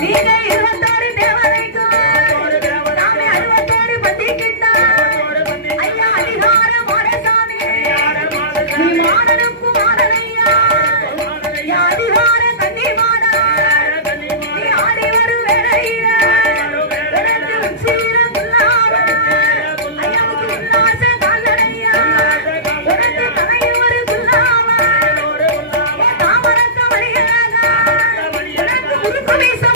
Diga ಪ್ರವೇಶ